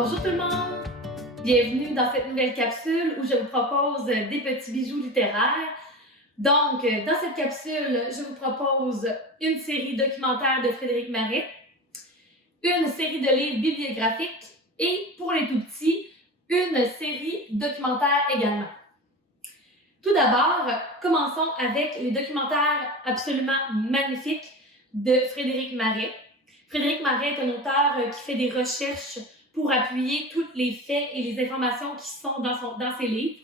Bonjour tout le monde! Bienvenue dans cette nouvelle capsule où je vous propose des petits bijoux littéraires. Donc, dans cette capsule, je vous propose une série documentaire de Frédéric Maret, une série de livres bibliographiques et, pour les tout-petits, une série documentaire également. Tout d'abord, commençons avec les documentaires absolument magnifiques de Frédéric Maret. Frédéric Maret est un auteur qui fait des recherches pour appuyer tous les faits et les informations qui sont dans ses livres.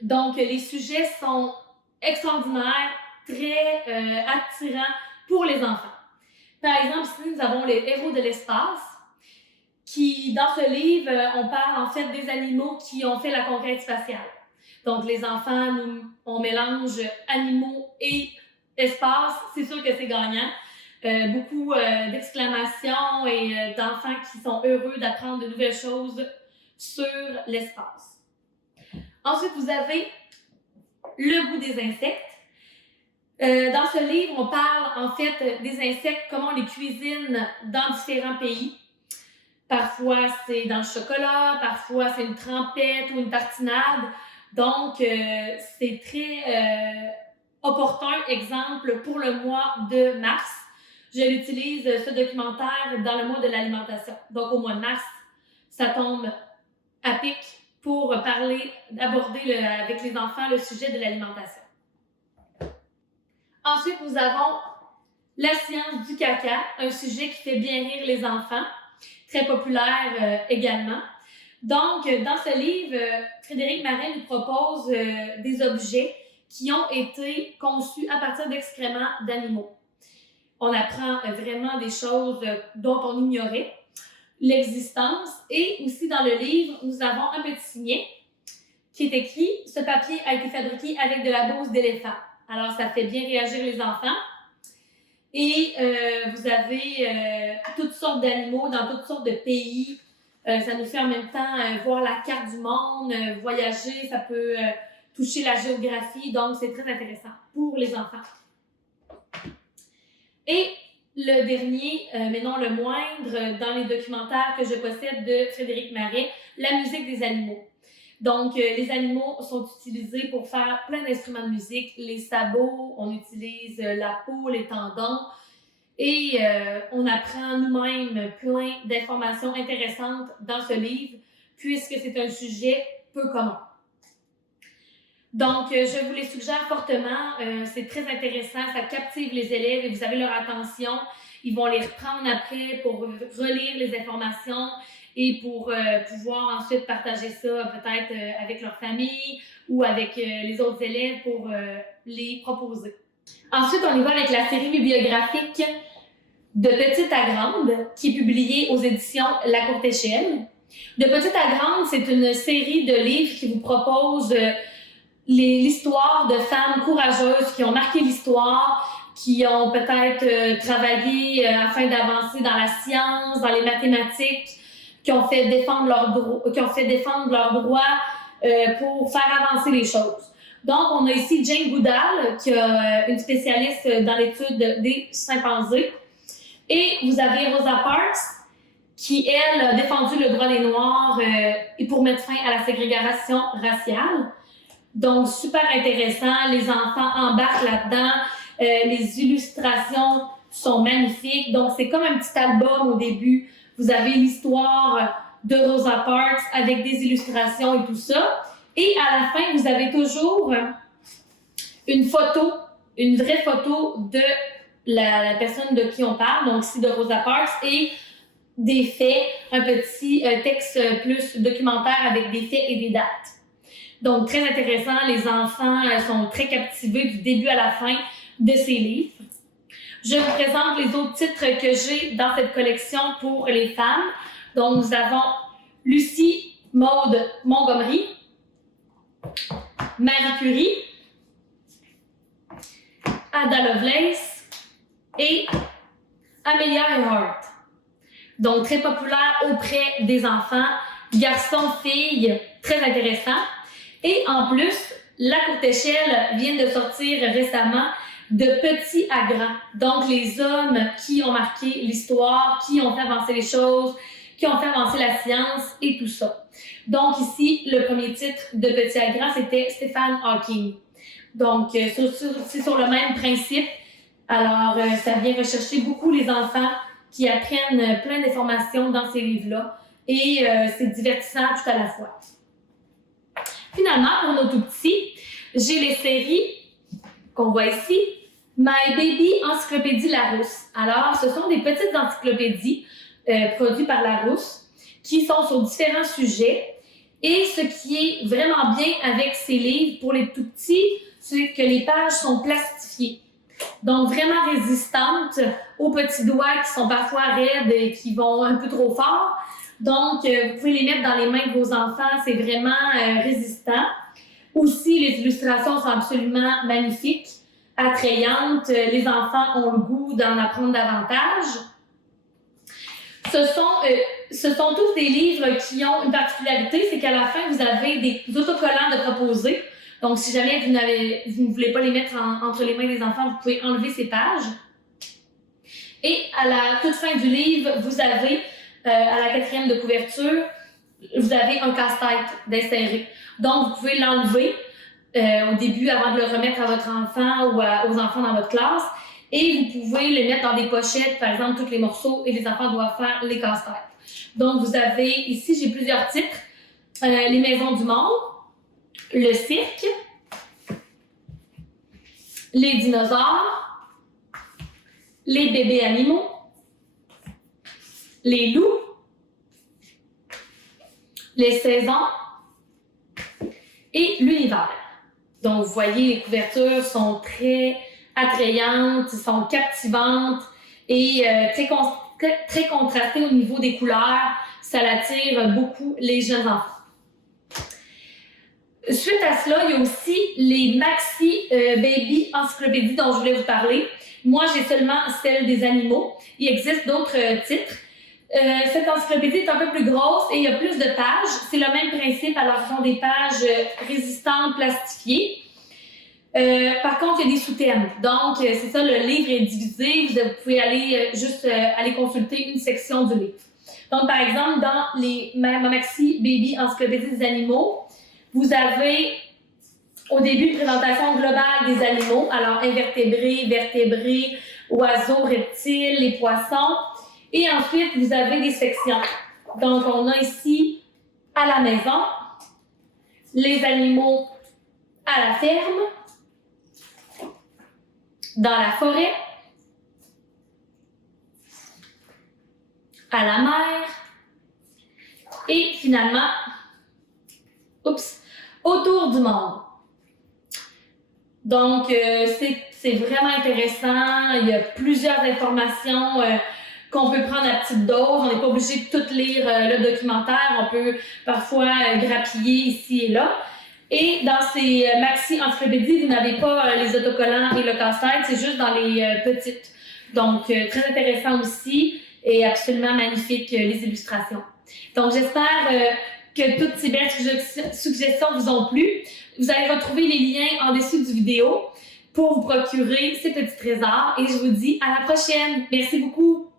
Donc, les sujets sont extraordinaires, très attirants pour les enfants. Par exemple, ici, nous avons les héros de l'espace, qui, dans ce livre, on parle en fait des animaux qui ont fait la conquête spatiale. Donc, les enfants, on mélange animaux et espace, c'est sûr que c'est gagnant. Beaucoup d'exclamations et d'enfants qui sont heureux d'apprendre de nouvelles choses sur l'espace. Ensuite, vous avez le goût des insectes. Dans ce livre, on parle en fait des insectes, comment on les cuisine dans différents pays. Parfois, c'est dans le chocolat, parfois, c'est une trempette ou une tartinade. Donc, c'est très opportun, exemple, pour le mois de mars. Je l'utilise, ce documentaire, dans le mois de l'alimentation. Donc, au mois de mars, ça tombe à pic pour aborder avec les enfants le sujet de l'alimentation. Ensuite, nous avons la science du caca, un sujet qui fait bien rire les enfants, très populaire également. Donc, dans ce livre, Frédéric Maret nous propose des objets qui ont été conçus à partir d'excréments d'animaux. On apprend vraiment des choses dont on ignorait l'existence. Et aussi dans le livre, nous avons un petit signet qui est écrit « Ce papier a été fabriqué avec de la bouse d'éléphant ». Alors, ça fait bien réagir les enfants. Et vous avez toutes sortes d'animaux dans toutes sortes de pays. Ça nous fait en même temps voir la carte du monde, voyager, ça peut toucher la géographie. Donc, c'est très intéressant pour les enfants. Et le dernier, mais non le moindre, dans les documentaires que je possède de Frédéric Maret, la musique des animaux. Donc, les animaux sont utilisés pour faire plein d'instruments de musique. Les sabots, on utilise la peau, les tendons. Et on apprend nous-mêmes plein d'informations intéressantes dans ce livre, puisque c'est un sujet peu commun. Donc, je vous les suggère fortement. C'est très intéressant, ça captive les élèves et vous avez leur attention. Ils vont les reprendre après pour relire les informations et pour pouvoir ensuite partager ça peut-être avec leur famille ou avec les autres élèves pour les proposer. Ensuite, on y va avec la série bibliographique De Petite à Grande, qui est publiée aux éditions La Courte Échelle. De Petite à Grande, c'est une série de livres qui vous propose l'histoire de femmes courageuses qui ont marqué l'histoire, qui ont peut-être travaillé afin d'avancer dans la science, dans les mathématiques, qui ont fait défendre leurs droits pour faire avancer les choses. Donc, on a ici Jane Goodall, qui est une spécialiste dans l'étude des chimpanzés. Et vous avez Rosa Parks, qui, elle, a défendu le droit des Noirs et pour mettre fin à la ségrégation raciale. Donc, super intéressant. Les enfants embarquent là-dedans. Les illustrations sont magnifiques. Donc, c'est comme un petit album au début. Vous avez l'histoire de Rosa Parks avec des illustrations et tout ça. Et à la fin, vous avez toujours une photo, une vraie photo de la personne de qui on parle, donc ici de Rosa Parks, et des faits, un petit texte plus documentaire avec des faits et des dates. Donc, très intéressant. Les enfants sont très captivés du début à la fin de ces livres. Je vous présente les autres titres que j'ai dans cette collection pour les femmes. Donc, nous avons Lucie Maud Montgomery, Marie Curie, Ada Lovelace et Amelia Earhart. Donc, très populaire auprès des enfants, garçons, filles, très intéressant. Et en plus, La Courte Échelle vient de sortir récemment De Petits à Grands. Donc, les hommes qui ont marqué l'histoire, qui ont fait avancer les choses, qui ont fait avancer la science et tout ça. Donc ici, le premier titre de Petit à Grand, c'était Stephen Hawking. Donc, c'est sur le même principe. Alors, ça vient rechercher beaucoup les enfants qui apprennent plein d'informations dans ces livres-là. Et c'est divertissant tout à la fois. Finalement, pour nos tout-petits, j'ai les séries qu'on voit ici. My Baby Encyclopédie Larousse. Alors, ce sont des petites encyclopédies produites par Larousse qui sont sur différents sujets. Et ce qui est vraiment bien avec ces livres pour les tout-petits, c'est que les pages sont plastifiées. Donc, vraiment résistantes aux petits doigts qui sont parfois raides et qui vont un peu trop fort. Donc, vous pouvez les mettre dans les mains de vos enfants, c'est vraiment résistant. Aussi, les illustrations sont absolument magnifiques, attrayantes. Les enfants ont le goût d'en apprendre davantage. Ce sont tous des livres qui ont une particularité, c'est qu'à la fin, vous avez des autocollants de proposés. Donc, si jamais vous ne voulez pas les mettre entre les mains des enfants, vous pouvez enlever ces pages. Et à la toute fin du livre, vous avez, à la 4e de couverture, vous avez un casse-tête d'insérer. Donc, vous pouvez l'enlever au début avant de le remettre à votre enfant ou aux enfants dans votre classe. Et vous pouvez les mettre dans des pochettes, par exemple, tous les morceaux, et les enfants doivent faire les casse-têtes. Donc, vous avez, ici, j'ai plusieurs titres. Les Maisons du Monde, le cirque, les dinosaures, les bébés animaux, les loups, les saisons et l'univers. Donc, vous voyez, les couvertures sont très attrayantes, sont captivantes et très contrastées au niveau des couleurs. Ça attire beaucoup les jeunes enfants. Suite à cela, il y a aussi les Maxi Baby Encyclopédies dont je voulais vous parler. Moi, j'ai seulement celle des animaux. Il existe d'autres titres. Cette encyclopédie est un peu plus grosse et il y a plus de pages. C'est le même principe, alors ce sont des pages résistantes, plastifiées. Par contre, il y a des sous-thèmes. Donc, c'est ça, le livre est divisé. Vous pouvez aller consulter une section du livre. Donc, par exemple, dans les Maxi Baby Encyclopédie des animaux, vous avez au début une présentation globale des animaux, alors invertébrés, vertébrés, oiseaux, reptiles, les poissons. Et ensuite, vous avez des sections. Donc, on a ici à la maison, les animaux à la ferme, dans la forêt, à la mer et finalement, autour du monde. Donc, c'est vraiment intéressant. Il y a plusieurs informations qu'on peut prendre à petite dose. On n'est pas obligé de tout lire le documentaire. On peut parfois grappiller ici et là. Et dans ces maxi-encyclopédies, vous n'avez pas les autocollants et le casse-tête, c'est juste dans les petites. Donc, très intéressant aussi et absolument magnifique les illustrations. Donc, j'espère que toutes ces belles suggestions vous ont plu. Vous allez retrouver les liens en dessous du vidéo pour vous procurer ces petits trésors et je vous dis à la prochaine. Merci beaucoup!